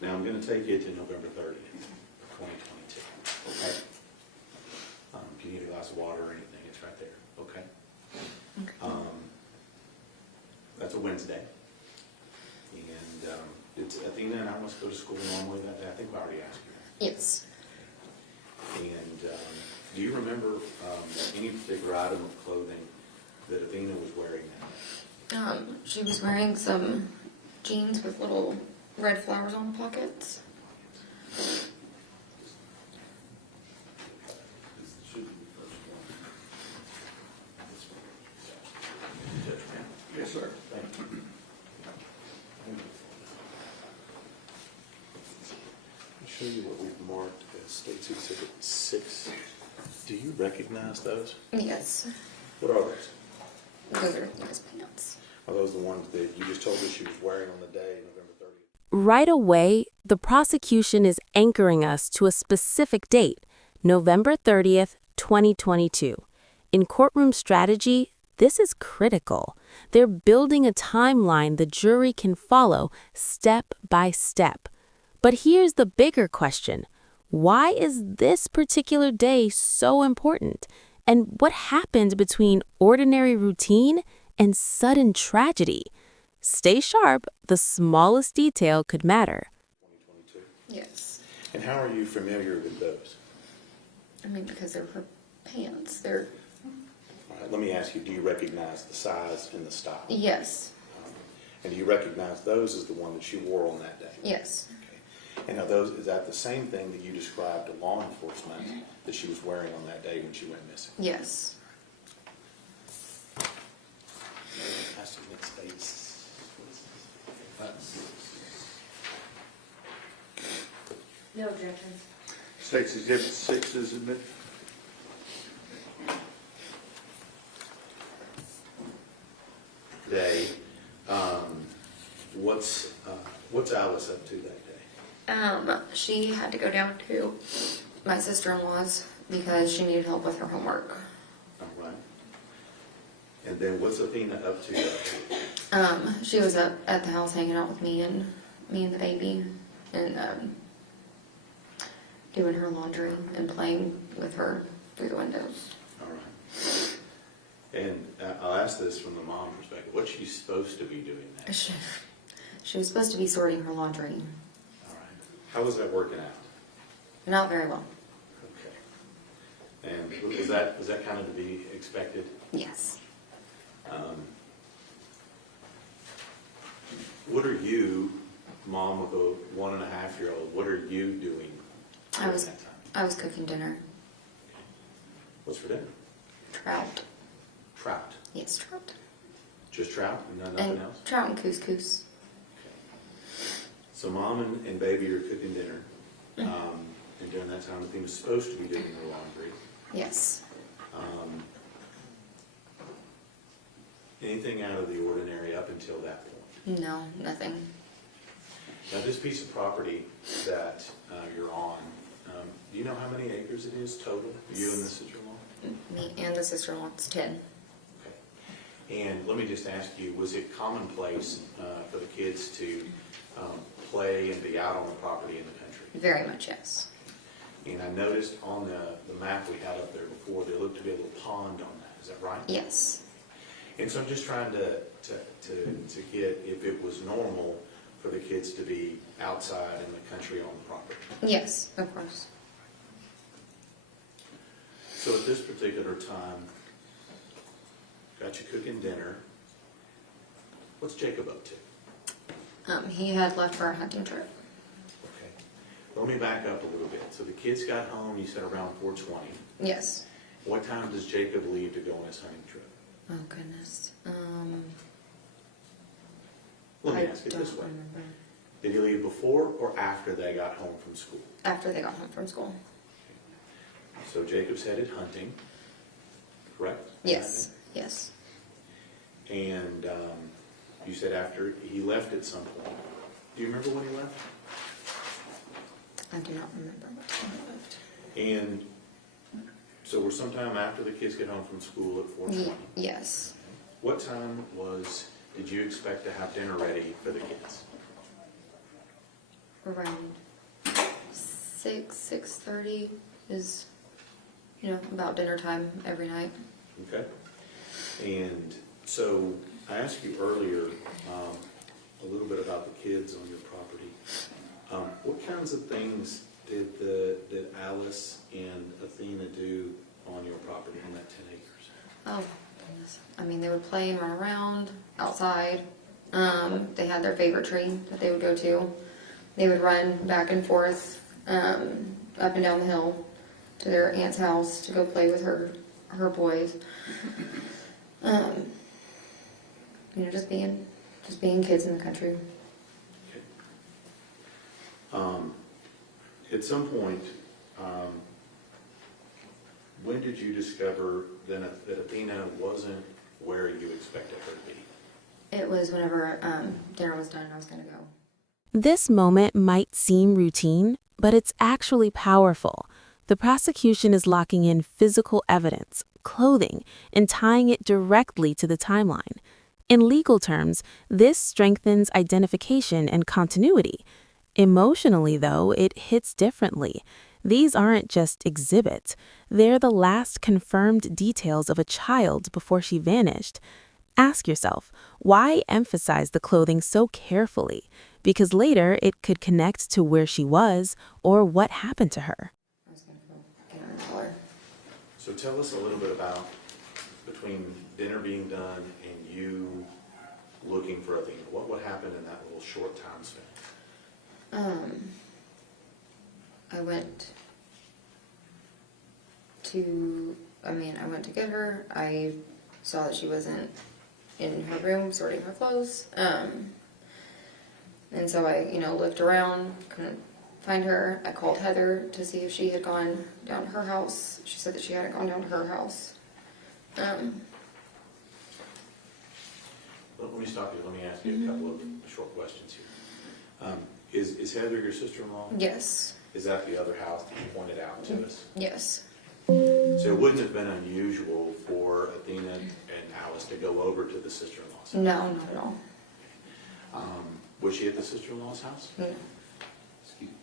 Now, I'm going to take you to November 30th, 2022, okay? If you need a glass of water or anything, it's right there, okay? Okay. That's a Wednesday. And Athena and I must go to school normally that day. I think I already asked you that. Yes. And do you remember any particular item of clothing that Athena was wearing that day? She was wearing some jeans with little red flowers on the pockets. Yes, sir. Thank you. I'll show you what we've marked as State's Exhibit 6. Do you recognize those? Yes. What are those? Those are Athena's pants. Are those the ones that you just told us she was wearing on the day, November 30th? Right away, the prosecution is anchoring us to a specific date, November 30th, 2022. In courtroom strategy, this is critical. They're building a timeline the jury can follow step by step. But here's the bigger question. Why is this particular day so important? And what happened between ordinary routine and sudden tragedy? Stay sharp, the smallest detail could matter. 2022. Yes. And how are you familiar with those? I mean, because they're her pants. They're... All right, let me ask you, do you recognize the size and the style? Yes. And do you recognize those as the one that she wore on that day? Yes. Okay. And are those, is that the same thing that you described to law enforcement that she was wearing on that day when she went missing? Yes. I submit States. No objections. State's Exhibit 6 is admitted. Today, what's Alice up to that day? She had to go down to my sister-in-law's because she needed help with her homework. All right. And then what's Athena up to that day? She was up at the house hanging out with me and the baby and doing her laundry and playing with her through the windows. All right. And I'll ask this from the mom perspective. What's she supposed to be doing that? She was supposed to be sorting her laundry. All right. How was that working out? Not very well. Okay. And was that kind of to be expected? Yes. What are you, mom of a 1.5-year-old, what are you doing I during was that time? I was cooking dinner. What's for dinner? Trout. Trout. Yes, trout. Just trout and nothing And else? trout and couscous. So mom and baby are cooking dinner. And during that time, Athena's supposed to be doing her laundry. Yes. Anything out of the ordinary up until that point? No, nothing. Now, this piece of property that you're on, do you know how many acres it is total, you and the sister-in-law? Me and the sister-in-law, it's 10. Okay. And let me just ask you, was it commonplace for the kids to play and be out on the property in the country? Very much, yes. And I noticed on the map we had up there before, there looked to be a little pond on that, is that right? Yes. And so I'm just trying to get if it was normal for the kids to be outside in the country on the property. Yes, of course. So at this particular time, got you cooking dinner. What's Jacob up to? He had left for a hunting trip. Okay. Let me back up a little bit. So the kids got home, you said around 4:20. Yes. What time does Jacob leave to go on his hunting trip? Oh, goodness. Let me I ask it don't this way. remember. Did he leave before or after they got home from school? After they got home from school. So Jacob's headed hunting, correct? Yes. Yes. And you said after he left at some point. Do you remember when he left? I do not remember what time he left. And so we're sometime after the kids get home from school at 4:20. Yes. What time did you expect to have dinner ready for the kids? around 6:30 is, about dinner time every night. Okay. And so I asked you earlier a little bit about the kids on your property. What kinds of things did Alice and Athena do on your property on that 10 acres? Oh, goodness. I mean, they would play and run around outside. They had their favorite tree that they would go to. They would run back and forth up and down the hill to their aunt's house to go play with her boys. Just being kids in the country. Okay. At some point, when did you discover that Athena wasn't where you expected her to be? It was whenever dinner was done and I was going to go. This moment might seem routine, but it's actually powerful. The prosecution is locking in physical evidence, clothing, and tying it directly to the timeline. In legal terms, this strengthens identification and continuity. Emotionally, though, it hits differently. These aren't just exhibits. They're the last confirmed details of a child before she vanished. Ask yourself, why emphasize the clothing so carefully? Because later it could connect to where she was or what happened to her. I was going to go get her a color. So tell us a little bit about between dinner being done and you looking for Athena. What happened in that little short time span? I went to get her. I saw that she wasn't in her room sorting her clothes. And so I, looked around, couldn't find her. I called Heather to see if she had gone down to her house. She said that she hadn't gone down to her house. Let me stop you. Let me ask you a couple of short questions here. Is Heather your sister-in-law? Yes. Is that the other house that you pointed out to us? Yes. So it wouldn't have been unusual for Athena and Alice to go over to the sister-in-law's house? No, not at all. Was she at the sister-in-law's house? No. Excuse me.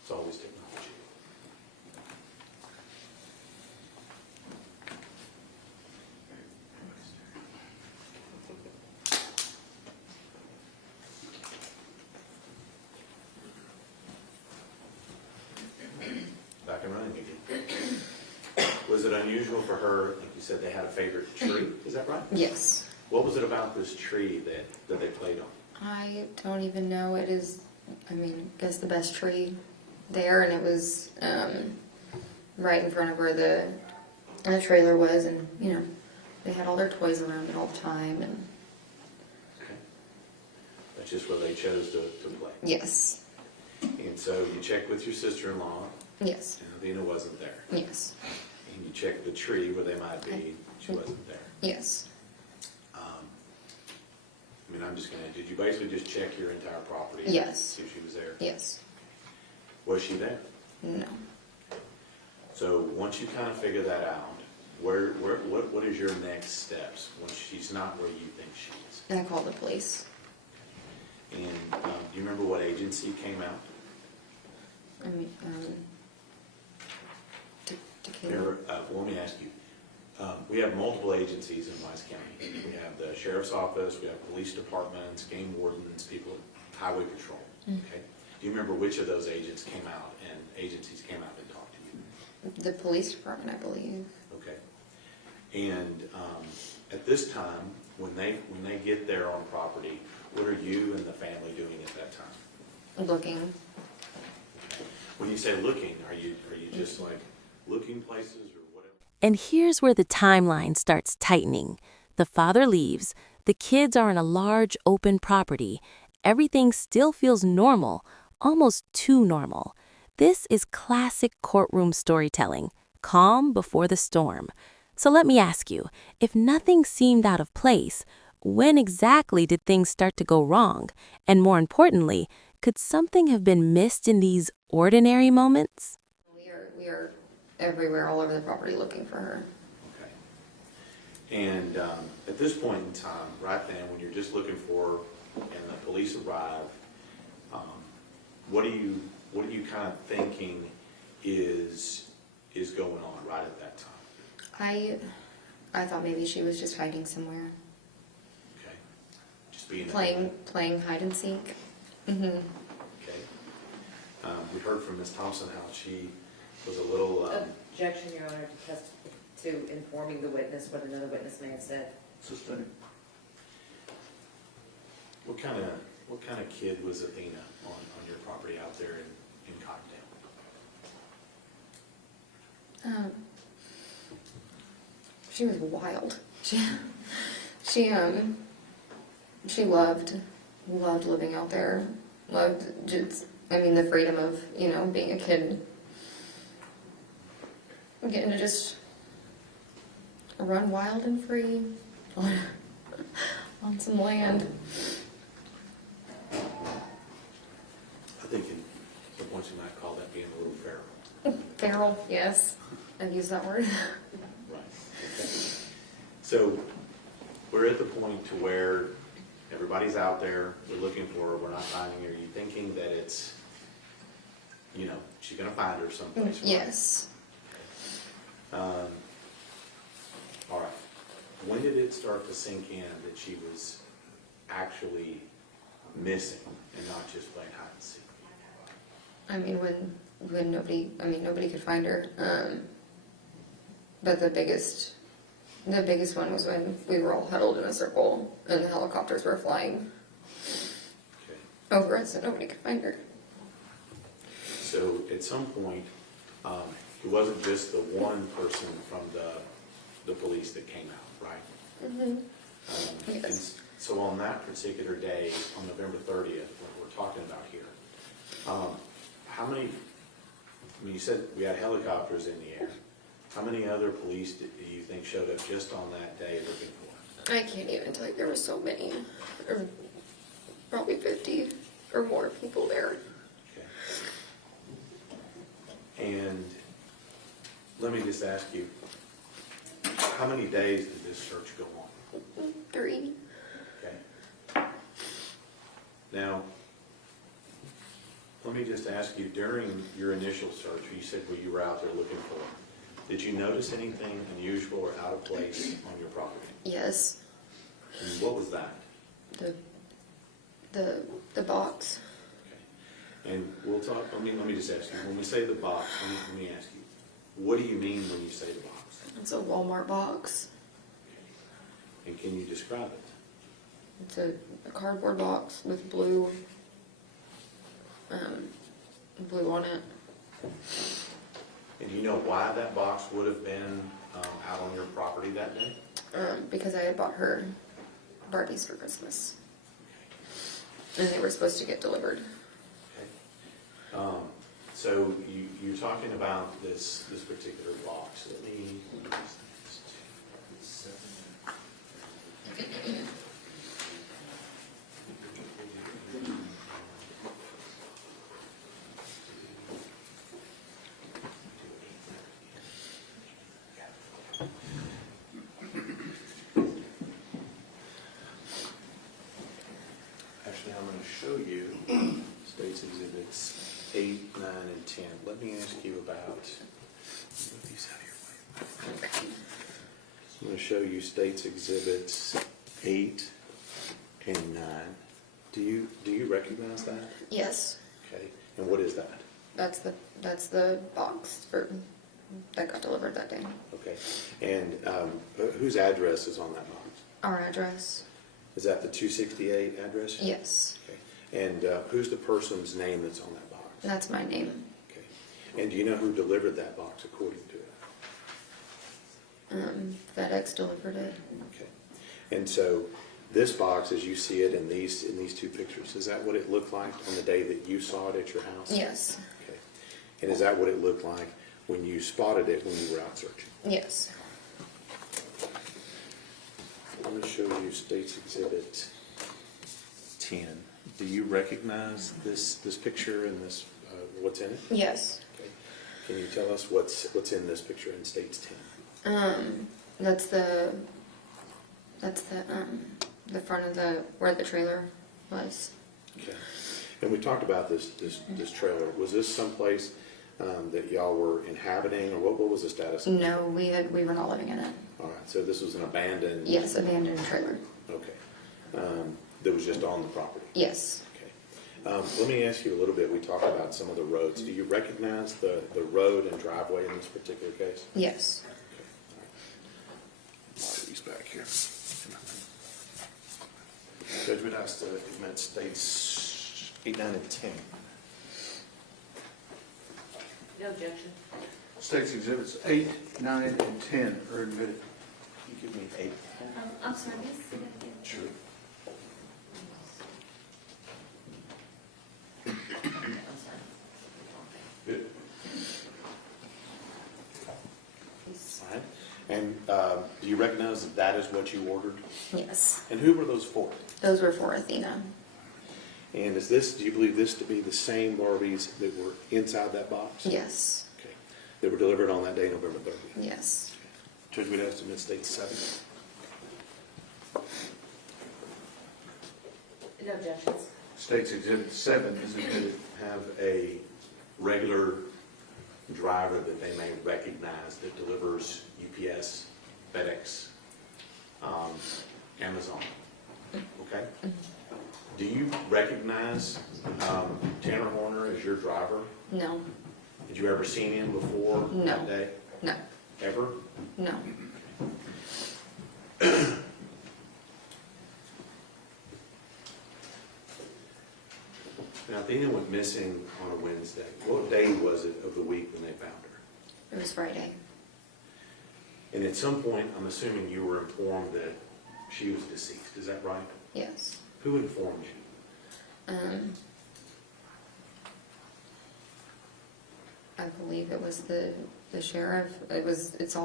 It's always technology. Back and running again. Was it unusual for her, like you said, they had a favorite tree, is that right? Yes. What was it about this tree that they played on? I don't even know. It is, I guess the best tree there, and it was right in front of where the trailer was, and they had all their toys around it all the time, and Okay. That's just where they chose to play. yes, And so you checked with your sister-in-law, yes, and Athena wasn't there. yes, And you checked the tree where they might be, she wasn't there. yes, I'm just gonna, did you basically just check your entire property? Yes. See if she was there? yes, Was she there? no. So once you kind of figure that out, what is your next steps when she's not where you think she is? And I called the police. And do you remember what agency came out? Tequila. Well, let me ask you. We have multiple agencies in Wise County. We have the sheriff's office, we have police departments, game wardens, people, highway patrol. Okay. Do you remember which of those agencies came out and talked to you? The police department, I believe. Okay. And at this time, when they get there on property, what are you and the family doing at that time? Looking. When you say looking, are you just like looking places or whatever? And here's where the timeline starts tightening. The father leaves, the kids are in a large open property. Everything still feels normal, almost too normal. This is classic courtroom storytelling, calm before the storm. So let me ask you, if nothing seemed out of place, when exactly did things start to go wrong? And more importantly, could something have been missed in these ordinary moments? We are everywhere, all over the property looking for her. Okay. And at this point in time, right then, when you're just looking for, and the police arrive, what are you kind of thinking is going on right at that time? I thought maybe she was just hiding somewhere, Okay, just being playing hide and seek. Mm-hmm. Okay. We heard from Ms. Thompson how she was a little. Objection, Your Honor, to informing the witness what another witness may have said. Sustained. What kind of kid was Athena on your property out there in Cottondale? She was wild. She loved living out there. Loved just, the freedom of, being a kid. Getting to just run wild and free on some land. I think in some points you might call that being a little feral. Feral, yes. I've used that word. Right. Okay. So we're at the point to where everybody's out there, we're looking for her, we're not finding her. Are you thinking that it's, she's gonna find her someplace? Right? Yes. All right. When did it start to sink in that she was actually missing and not just playing hide and seek? When nobody could find her. But the biggest one was when we were all huddled in a circle and the helicopters were flying Okay. over us and nobody could find her. So at some point, it wasn't just the one person from the police that came out, right? Mm-hmm. Yes. And so on that particular day, on November 30th, what we're talking about here, how many, you said we had helicopters in the air. How many other police do you think showed up just on that day looking for her? I can't even tell you, there were so many. Or probably 50 or more people there. Okay. And let me just ask you, how many days did this search go on? 3. Okay. Now, let me just ask you, during your initial search, you said where you were out there looking for her, did you notice anything unusual or out of place on your property? Yes. And what was that? The box. Okay. And we'll talk, let me just ask you, when we say the box, let me ask you, what do you mean when you say the box? It's a Walmart box. And can you describe it? It's a cardboard box with blue on it. And do you know why that box would have been out on your property that day? Because I had bought her Barbies for Christmas. And they were supposed to get delivered. Okay. So you're talking about this particular box. Let me Actually, I'm going to show you States Exhibits 8, 9, and 10. Let me ask you about, move these out of your way. I'm going to show you States Exhibits 8 and 9. Do you recognize that? Yes. Okay. And what is that? That's the box that got delivered that day. Okay. And whose address is on that box? Our address. Is that the 268 address? Yes. Okay. And who's the person's name that's on that box? That's my name. Okay. And do you know who delivered that box according to it? FedEx delivered it. Okay. And so this box, as you see it in these two pictures, is that what it looked like on the day that you saw it at your house? Yes. Okay. And is that what it looked like when you spotted it when you were out searching? Yes. I'm going to show you States Exhibit 10. Do you recognize this picture and this what's in it? Yes. Okay. Can you tell us what's in this picture in States 10? That's the That's the front of where the trailer was. Okay. And we talked about this trailer. Was this someplace that y'all were inhabiting, or what was the status? No, we were not living in it. All right, so this was an abandoned? Yes, abandoned trailer. Okay. That was just on the property? Yes. Okay. Let me ask you a little bit. We talked about some of the roads. Do you recognize the road and driveway in this particular case? Yes. These back here. Judge would ask to admit states 8, 9, and 10. No objection. State's Exhibits 8, 9, and 10 are admitted. Can you give me 8? I'm sorry, miss, say that again. Sure. I'm sorry. Good. Fine. And do you recognize that that is what you ordered? Yes. And who were those for? Those were for Athena. And do you believe this to be the same Barbies that were inside that box? Yes. Okay. They were delivered on that day, November 30th? Yes. Judge would ask to admit state 7. No objections. State's Exhibit 7 is admitted. Have a regular driver that they may recognize that delivers UPS, FedEx, Amazon, okay? Do you recognize Tanner Horner as your driver? No. Had you ever seen him before No. that day? No. Ever? No. Now, Athena went missing on a Wednesday. What day was it of the week when they found her? It was Friday. And at some point, I'm assuming you were informed that she was deceased. Is that right? Yes. Who informed you? I believe it was the sheriff. It's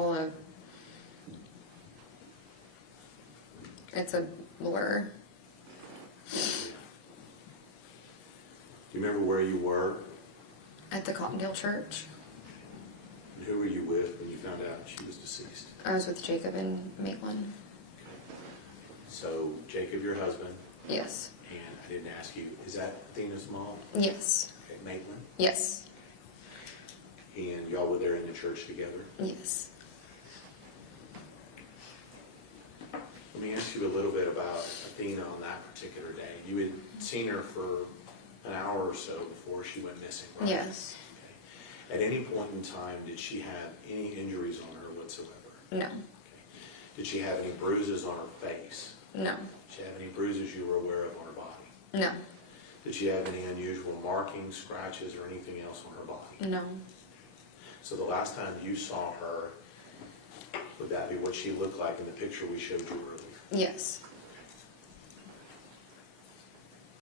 a blur. Do you remember where you were? At the Cottondale Church. And who were you with when you found out she was deceased? I was with Jacob and Maitland. So, Jacob, your husband, Yes. and I didn't ask you, is that Athena's mom? Yes. Okay, Maitland? Yes. And y'all were there in the church together? Yes. Let me ask you a little bit about Athena on that particular day. You had seen her for an hour or so before she went missing, right? Yes. Okay. At any point in time, did she have any injuries on her whatsoever? No. Okay. Did she have any bruises on her face? No. Did she have any bruises you were aware of on her body? No. Did she have any unusual markings, scratches, or anything else on her body? No. So the last time you saw her, would that be what she looked like in the picture we showed you earlier? Yes.